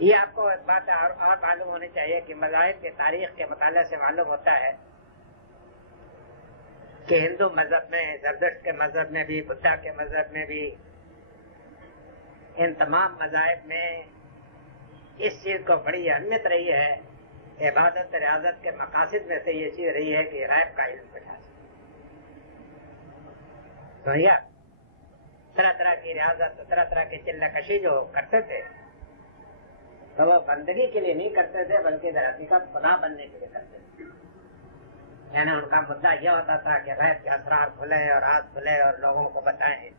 یہ آپ کو ایک بات اور معلوم ہونی چاہیے کہ مذاہب کے تاریخ کے مطالعے سے معلوم ہوتا ہے کہ ہندو مذہب میں، زردشت کے مذہب میں بھی، بدھا کے مذہب میں بھی، ان تمام مذاہب میں اس چیز کو بڑی اہمیت رہی ہے. عبادت ریاضت کے مقاصد میں سے یہ چیز رہی ہے کہ غیب کا علم بچا سکے. طرح طرح کی ریاضت، طرح طرح کی چلہ کشی جو کرتے تھے تو وہ بندگی کے لیے نہیں کرتے تھے بلکہ در حقیقت خدا بننے کے لیے کرتے تھے. یعنی ان کا مدعا یہ ہوتا تھا کہ غیب کے اسرار کھلے اور راز کھلے اور لوگوں کو بتائیں.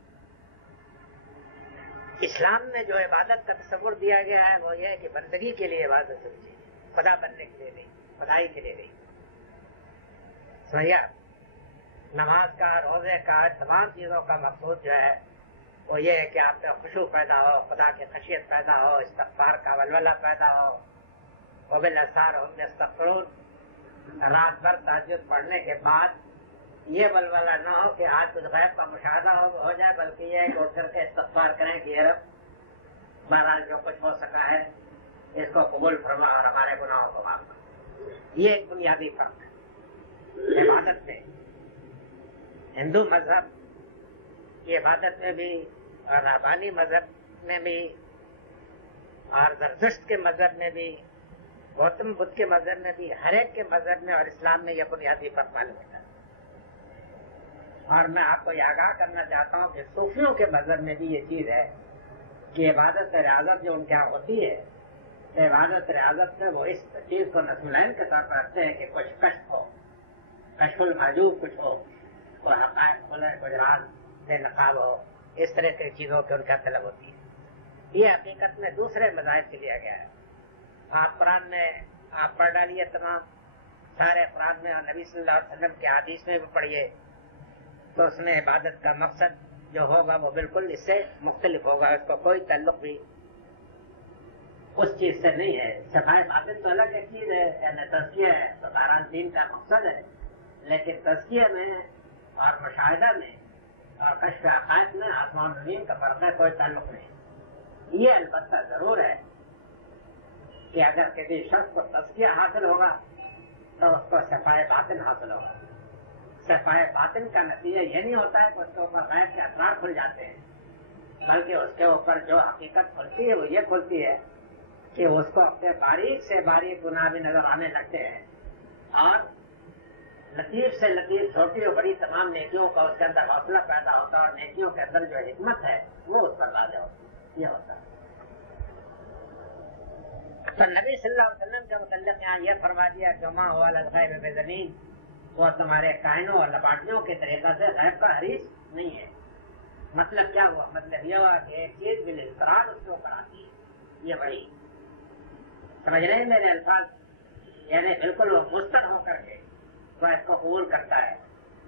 اسلام میں جو عبادت کا تصور دیا گیا ہے وہ یہ ہے کہ بندگی کے لیے عبادت ہونی چاہیے، خدا بننے کے لیے نہیں، خدائی کے لیے نہیں. سمجھا؟ نماز کا، روزے کا، تمام چیزوں کا مقصود جو ہے وہ یہ ہے کہ آپ میں خشوع پیدا ہو، خدا کی خشیت پیدا ہو، استغفار کا ولولہ پیدا ہو. وبالاسحار هم یستغفرون. رات بھر تہجد پڑھنے کے بعد یہ ولولہ نہ ہو کہ آج کچھ غیب کا مشاہدہ ہو جائے، بلکہ یہ ہے کہ اٹھ کر کے استغفار کریں کہ اے رب بہرحال جو کچھ ہو سکا ہے اس کو قبول فرما اور ہمارے گناہوں کو معاف کر. یہ ایک بنیادی فرق ہے عبادت میں. ہندو مذہب کی عبادت میں بھی اور رہبانی مذہب میں بھی اور زردشت کے مذہب میں بھی، گوتم بدھ کے مذہب میں بھی، ہر ایک کے مذہب میں اور اسلام میں یہ بنیادی فرق معلوم ہوتا ہے. اور میں آپ کو یہ آگاہ کرنا چاہتا ہوں کہ صوفیوں کے مذہب میں بھی یہ چیز ہے کہ عبادت ریاضت جو ان کے یہاں ہوتی ہے، عبادت ریاضت میں وہ اس چیز کو نظم العین کے طور پر رکھتے ہیں کہ کچھ کشف ہو، کشف المعجوب کچھ ہو، کوئی حقائق کھلے، کوئی راز بے نقاب ہو. اس طرح کی چیزوں کی ان کا طلب ہوتی ہے. یہ حقیقت میں دوسرے مذاہب سے لیا گیا ہے. آپ قرآن میں آپ پڑھ ڈالیے تمام سارے قرآن میں اور نبی صلی اللہ علیہ وسلم کے حدیث میں بھی پڑھیے تو اس میں عبادت کا مقصد جو ہوگا وہ بالکل اس سے مختلف ہوگا. اس کو کوئی تعلق بھی اس چیز سے نہیں ہے. صفائی باطن تو الگ ایک چیز ہے، یعنی تزکیہ ہے تو بہرحال دین کا مقصد ہے، لیکن تزکیہ میں اور مشاہدہ میں اور کشف حقائق میں آسمان زمین کا فرق ہے، کوئی تعلق نہیں. یہ البتہ ضرور ہے کہ اگر کسی شخص کو تزکیہ حاصل ہوگا تو اس کو صفائی باطن حاصل ہوگا. صفائی باطن کا نتیجہ یہ نہیں ہوتا ہے کہ اس کے اوپر غیب کے اسرار کھل جاتے ہیں، بلکہ اس کے اوپر جو حقیقت کھلتی ہے وہ یہ کھلتی ہے کہ اس کو اپنے باریک سے باریک گناہ بھی نظر آنے لگتے ہیں اور لطیف سے لطیف چھوٹی اور بڑی تمام نیکیوں کا اس کے اندر حوصلہ پیدا ہوتا ہے اور نیکیوں کے اندر جو حکمت ہے وہ اس پر واضح ہوتی ہے. یہ ہوتا ہے. تو نبی صلی اللہ علیہ وسلم کے متعلق یہاں یہ فرما دیا کہ ما هو علی الغیب بضنین، وہ تمہارے کائنوں اور لپاٹیوں کے طریقہ سے غیب کا حریص نہیں ہے. مطلب کیا ہوا؟ مطلب یہ ہوا کہ ایک چیز بالاضطرار اس کے اوپر آتی ہے. یہ وہی سمجھ رہے ہیں میرے الفاظ؟ یعنی بالکل وہ مستر ہو کر کے وہ اس کو قبول کرتا ہے،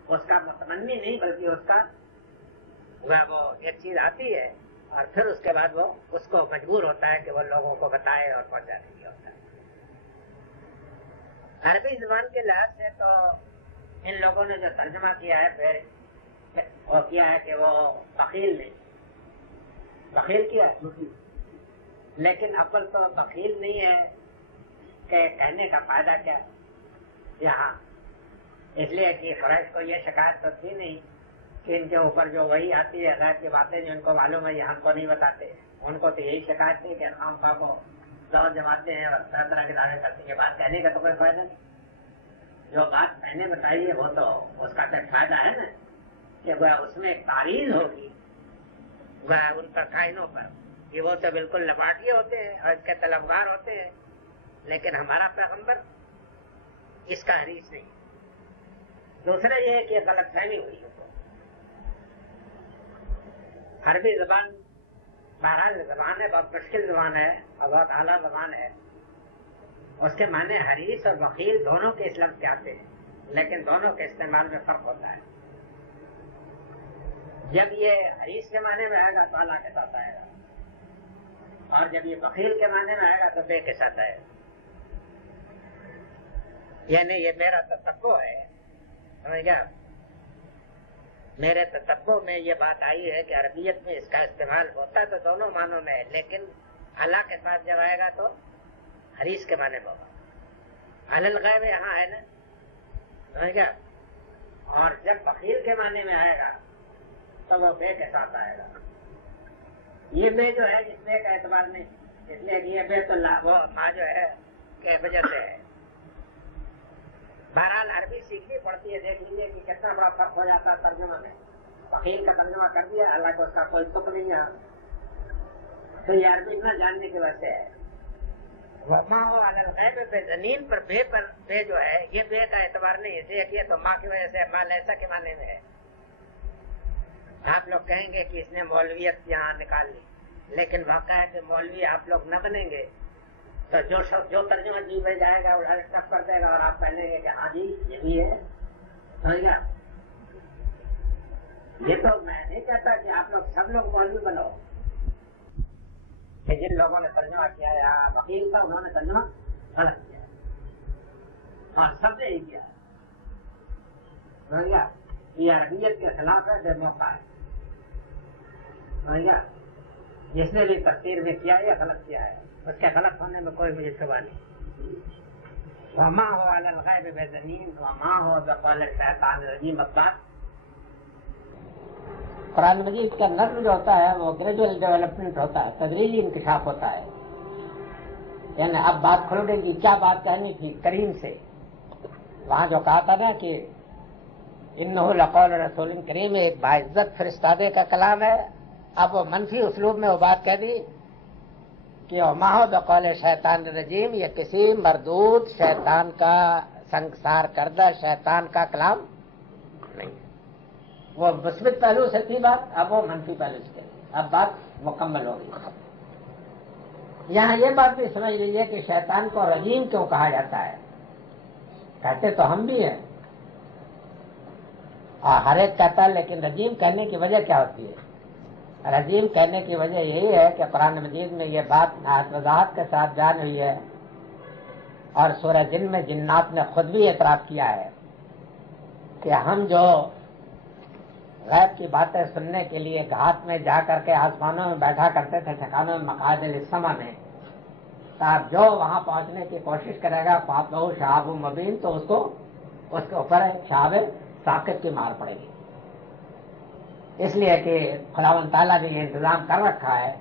اس کا متمنی نہیں بلکہ اس کا وہ ایک چیز آتی ہے اور پھر اس کے بعد وہ اس کو مجبور ہوتا ہے کہ وہ لوگوں کو بتائے اور پہنچانے کی ہوتا ہے. عربی زبان کے لحاظ سے تو ان لوگوں نے جو ترجمہ کیا ہے پھر وہ کیا ہے کہ وہ بخیل نہیں، بخیل کیا ہے، لیکن اول تو بخیل نہیں ہے کہ کہنے کا فائدہ کیا ہے یہاں، اس لیے کہ قریش کو یہ شکایت تو تھی نہیں کہ ان کے اوپر جو وہی آتی ہے غیب کی باتیں جو ان کو معلوم ہے یہ ہم کو نہیں بتاتے. ان کو تو یہی شکایت تھی کہ خام خواہ کو زور جماتے ہیں اور طرح طرح کے دعوے کرتے ہیں. بات کہنے کا تو کوئی فائدہ نہیں. جو بات میں نے بتائی ہے وہ تو اس کا تو فائدہ ہے نا کہ وہ اس میں ایک تعریض ہوگی وہ ان پر کائنوں پر کہ وہ تو بالکل لپاٹیے ہوتے ہیں اور اس کے طلبگار ہوتے ہیں، لیکن ہمارا پیغمبر اس کا حریص نہیں. دوسرا یہ ہے کہ غلط فہمی ہوئی ہے. عربی زبان بہرحال زبان ہے، بہت مشکل زبان ہے اور بہت اعلیٰ زبان ہے. اس کے معنی حریص اور بخیل دونوں کے اس لفظ کے آتے ہیں، لیکن دونوں کے استعمال میں فرق ہوتا ہے. جب یہ حریص کے معنی میں آئے گا تو اللہ کے ساتھ آئے گا، اور جب یہ بخیل کے معنی میں آئے گا تو بے کے ساتھ آئے گا. یعنی یہ میرا تتبع ہے، سمجھ گیا؟ میرے تتبع میں یہ بات آئی ہے کہ عربیت میں اس کا استعمال ہوتا تو دونوں معنوں میں ہے، لیکن اللہ کے پاس جب آئے گا تو حریص کے معنی میں ہوگا. علی الغیب یہاں ہے نا, سمجھ گیا. اور جب بخیل کے معنی میں آئے گا تو وہ بے کے ساتھ آئے گا. یہ بے جو ہے اس بے کا اعتبار نہیں, اس لیے کہ یہ بے تو وہ ماں جو ہے کہ وجہ سے ہے. بہرحال عربی سیکھنی پڑتی ہے. دیکھ لیجیے کہ کتنا بڑا فرق ہو جاتا ہے ترجمہ میں. بخیل کا ترجمہ کر دیا, اللہ کو اس کا کوئی تک نہیں ہے, تو یہ عربی نہ جاننے کی وجہ سے ہے. وما ہو علی الغیب پہ زمین پر بے جو ہے یہ بے کا اعتبار نہیں ہے. یہ تو ماں کی وجہ سے ماں ایسا کے معنی میں ہے. آپ لوگ کہیں گے کہ اس نے مولویت یہاں نکال لی, لیکن واقعہ ہے کہ مولوی آپ لوگ نہ بنیں گے تو جو ترجمہ جی میں جائے گا وہ سب کر دے گا, اور آپ کہہ لیں گے کہ ہاں جی یہ بھی ہے. سمجھ گیا. یہ تو میں نہیں کہتا کہ آپ لوگ سب لوگ مولوی بنو. جن لوگوں نے ترجمہ کیا ہے وکیل کا, انہوں نے ترجمہ غلط کیا اور سب نے ہی کیا. سمجھ گیا. یہ عربیت کے خلاف ہے, بے موقع ہے. سمجھ گیا. جس نے بھی تفسیر میں کیا ہے یا غلط کیا ہے, اس کے غلط ہونے میں کوئی مجھے شبہ نہیں. وما ہو علی الغیب بضنین وما ہو بقول الشیطان الرجیم. اب بات قرآن مجید کا نظم جو ہوتا ہے وہ گریجول ڈیولپمنٹ ہوتا ہے, تدریجی انکشاف ہوتا ہے. یعنی اب بات کھل گئی کہ کیا بات کہنی تھی کریم سے. وہاں جو کہا تھا نا کہ انہ لقول رسول کریم, ایک باعزت فرستادے کا کلام ہے. اب وہ منفی اسلوب میں وہ بات کہہ دی کہ وما ہو بقول شیطان الرجیم, یہ کسی مردود شیطان کا سنگسار کردہ شیطان کا کلام نہیں. وہ مثبت پہلو سے تھی بات, اب وہ منفی پہلو سے. اب بات مکمل ہو گئی. یہاں یہ بات بھی سمجھ لیجیے کہ شیطان کو رجیم کیوں کہا جاتا ہے. کہتے تو ہم بھی ہیں اور ہر ایک کہتا ہے, لیکن رجیم کہنے کی وجہ کیا ہوتی ہے؟ رجیم کہنے کی وجہ یہی ہے کہ قرآن مجید میں یہ بات وضاحت کے ساتھ بیان ہوئی ہے, اور سورہ جن میں جنات نے خود بھی اعتراف کیا ہے کہ ہم جو غیب کی باتیں سننے کے لیے گھاٹ میں جا کر کے آسمانوں میں بیٹھا کرتے تھے, ٹھکانوں میں مقاعد للسمع میں, آپ جو وہاں پہنچنے کی کوشش کرے گا فاتحہ شہاب مبین, تو اس کے اوپر شہاب ثاقب کی مار پڑے گی. اس لیے کہ خداوند تعالیٰ نے یہ انتظام کر رکھا ہے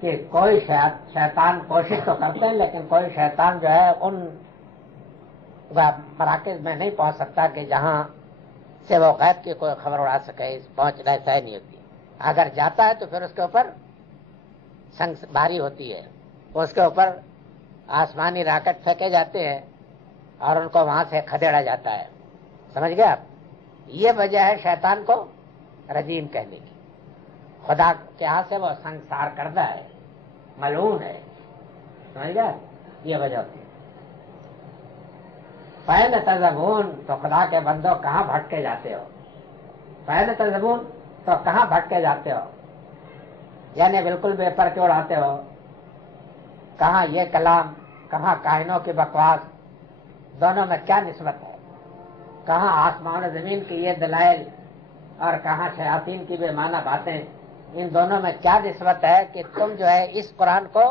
کہ کوئی شیطان کوشش تو کرتے ہیں, لیکن کوئی شیطان جو ہے ان مراکز میں نہیں پہنچ سکتا کہ جہاں سے وہ غیب کی کوئی خبر اڑا سکے. پہنچنا طے نہیں ہوتی. اگر جاتا ہے تو پھر اس کے اوپر سنگ باری ہوتی ہے, اس کے اوپر آسمانی راکٹ پھینکے جاتے ہیں اور ان کو وہاں سے کھدیڑا جاتا ہے. سمجھ گئے آپ؟ یہ وجہ ہے شیطان کو رجیم کہنے کی. خدا کے ہاتھ سے وہ سنگسار کردہ ہے, ملعون ہے. سمجھ گئے؟ یہ وجہ ہوتی ہے. فَأَيْنَ تَذْهَبُونَ, تو خدا کے بندوں کہاں بھٹکے جاتے ہو؟ فَأَيْنَ تَذْهَبُونَ, تو کہاں بھٹکے جاتے ہو, یعنی بالکل بے پر کیوں اڑاتے ہو؟ کہاں یہ کلام, کہاں کائنوں کی بکواس, دونوں میں کیا نسبت ہے؟ کہاں آسمان و زمین کی یہ دلائل اور کہاں شیاطین کی بے معنی باتیں, ان دونوں میں کیا نسبت ہے کہ تم جو ہے اس قرآن کو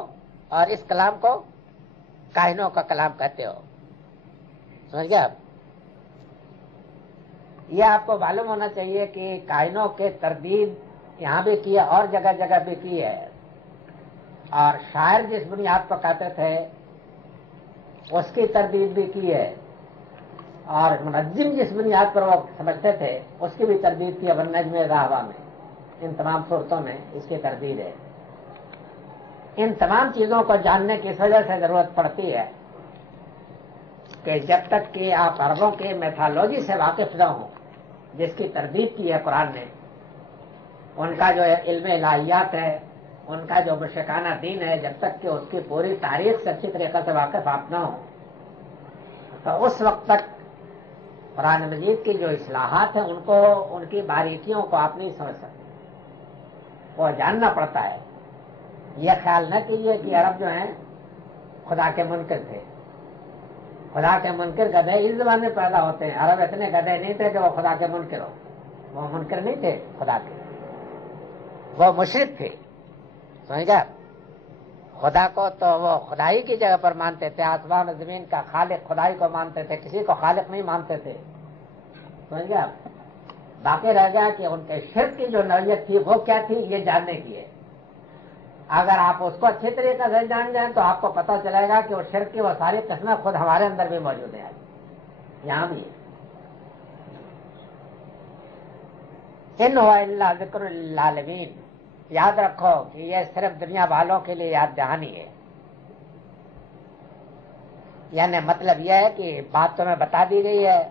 اور اس کلام کو کائنوں کا کلام کہتے ہو؟ سمجھ گئے آپ؟ یہ آپ کو معلوم ہونا چاہیے کہ کائنوں کے تردید یہاں بھی کی ہے اور جگہ جگہ بھی کی ہے, اور شاعر جس بنیاد پر کہتے تھے اس کی تردید بھی کی ہے, اور منظم جس بنیاد پر وہ سمجھتے تھے اس کی بھی تردید کی ہے. والنجم اذا ہوا میں, ان تمام صورتوں میں اس کی تردید ہے. ان تمام چیزوں کو جاننے کی اس وجہ سے ضرورت پڑتی ہے کہ جب تک کہ آپ عربوں کے میتھالوجی سے واقف نہ ہوں, جس کی تردید کی ہے قرآن نے, ان کا جو علم الہیات ہے, ان کا جو مشرکانہ دین ہے, جب تک کہ اس کی پوری تاریخ سے اچھی طریقے سے واقف آپ نہ ہوں, تو اس وقت تک قرآن مجید کی جو اصلاحات ہیں ان کی باریکیوں کو آپ نہیں سمجھ سکتے. وہ جاننا پڑتا ہے. یہ خیال نہ کیجیے کہ عرب جو ہیں خدا کے منکر تھے. خدا کے منکر گدھے اس زمانے میں پیدا ہوتے ہیں. عرب اتنے گدھے نہیں تھے کہ وہ خدا کے منکر ہو. وہ منکر نہیں تھے خدا کے, وہ مشرک تھے. سمجھ گیا؟ خدا کو تو وہ خدائی کی جگہ پر مانتے تھے، آسمان و زمین کا خالق خدائی کو مانتے تھے، کسی کو خالق نہیں مانتے تھے. سمجھ گیا؟ باقی رہ گیا کہ ان کے شرک کی جو نوعیت تھی وہ کیا تھی، یہ جاننے کی ہے. اگر آپ اس کو اچھے طریقے سے جان جائیں تو آپ کو پتہ چلے گا کہ وہ شرک کی وہ ساری قسمیں خود ہمارے اندر بھی موجود ہیں، یہاں بھی. ان هو الا ذکر للعالمین، یاد رکھو کہ یہ صرف دنیا والوں کے لیے یاد دہانی ہے. یعنی مطلب یہ ہے کہ بات تمہیں بتا دی گئی ہے،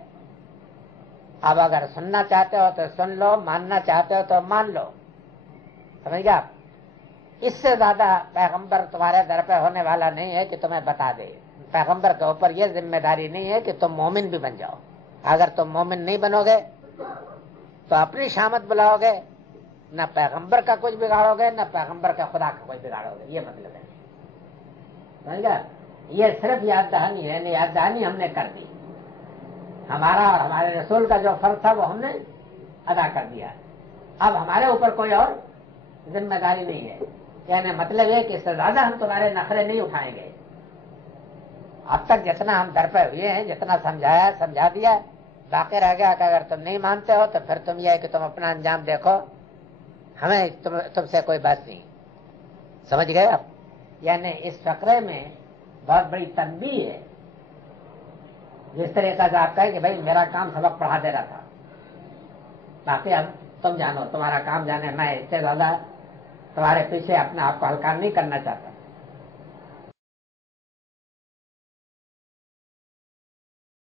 اب اگر سننا چاہتے ہو تو سن لو، ماننا چاہتے ہو تو مان لو. سمجھ گیا؟ اس سے زیادہ پیغمبر تمہارے در پہ ہونے والا نہیں ہے کہ تمہیں بتا دے. پیغمبر کے اوپر یہ ذمہ داری نہیں ہے کہ تم مومن بھی بن جاؤ. اگر تم مومن نہیں بنو گے تو اپنی شامت بلاؤ گے، نہ پیغمبر کا کچھ بگاڑو گے، نہ پیغمبر کا خدا کا کچھ بگاڑو گے. یہ مطلب ہے. سمجھ گیا؟ یہ صرف یاد دہانی ہے، یاد دہانی ہم نے کر دی. ہمارا اور ہمارے رسول کا جو فرض تھا وہ ہم نے ادا کر دیا. اب ہمارے اوپر کوئی اور ذمہ داری نہیں ہے. یعنی مطلب ہے کہ اس سے زیادہ ہم تمہارے نخرے نہیں اٹھائیں گے. اب تک جتنا ہم در پہ ہوئے ہیں، جتنا سمجھایا سمجھا دیا. باقی رہ گیا کہ اگر تم نہیں مانتے ہو تو پھر تم یہ ہے کہ تم اپنا انجام دیکھو، ہمیں تم سے کوئی بات نہیں. سمجھ گئے آپ؟ یعنی اس فقرے میں بہت بڑی تنبیہ ہے. جس طریقے سے آپ کہیں کہ بھائی میرا کام سبق پڑھا دے رہا تھا، باقی اب تم جانو، تمہارا کام جانے. میں اس سے زیادہ تمہارے پیچھے اپنے آپ کو ہلکا نہیں کرنا چاہتا.